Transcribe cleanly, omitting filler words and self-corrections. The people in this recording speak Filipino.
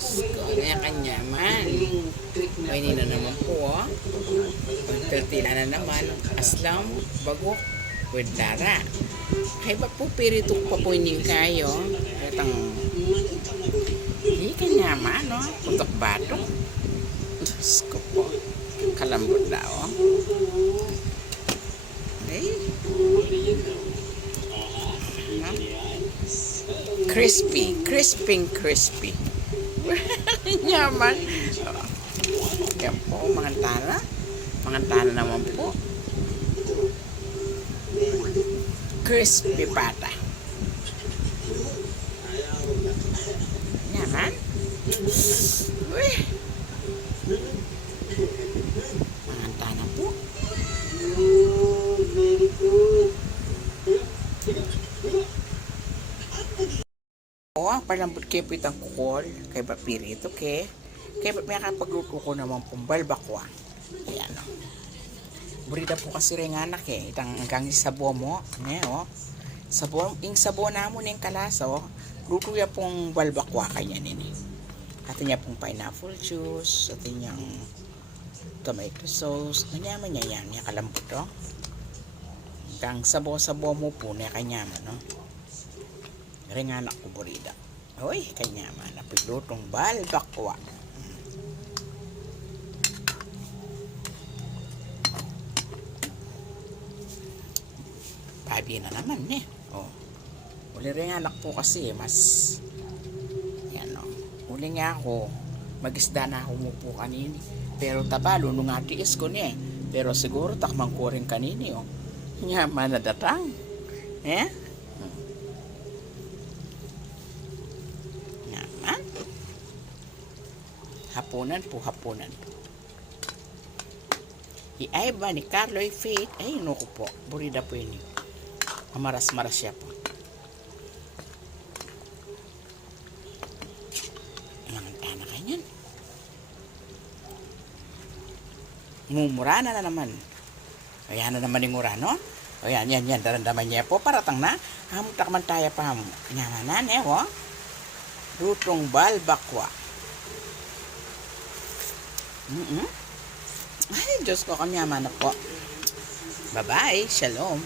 Kanya-kanya man. Pwede na naman po, oh. Pagtatila na naman, aslam, bagok, wedara. Kaya ba po piritok pa po hindi kayo? Katang, hindi kanya man, no? Putok batok. Diyos ko po. Kalambot na, oh. Ay. Huh? Crispy. Crispy. Yaman. Yan po, mga tana. Mga tana naman po. Crispy pata. Yaman. Uy. Mga tana po. Oh, palambot kayo po itang kukol. Kaya ba pirito ke? Kaya ba may kapagluto ko naman pong balbakwa. Ayan o. Burida po kasi rin anak eh. Itang hanggang sabo mo. Ayan o. Sabo, yung sabo na mo ng kalaso. Luto ya pong balbakwa kanya nini. Atin niya pong pineapple juice. Atin niyang tomato sauce. Nanyaman niya yan. Niya kalambot o. Hanggang sabo-sabo mo po niya kanyaman o. Ring anak ko burida. Uy, kanya man. Napiglutong balbakwa. Pabi na naman eh. Oh. Uli ring anak po kasi mas yan o. Uli nga ako. Mag-isda na ako mo po kanini. Pero tabalo nung atiis ko niya. Pero siguro takmang ko rin kanini o. Yaman na datang. Eh? Hapunan. Iay ba ni Carlo Faith? Ay, naku po. Burida po yun. Mamaras-maras siya po. Manganta na kanyan. Mumura na naman. Ayan na naman yung ura, no? O yan. Darandaman niya po. Paratang na. Hamutak man tayo pa. Nyamanan eh, oh. Lutong balbakwa. Ay, Diyos ko, kanyaman na po. Bye-bye. Shalom.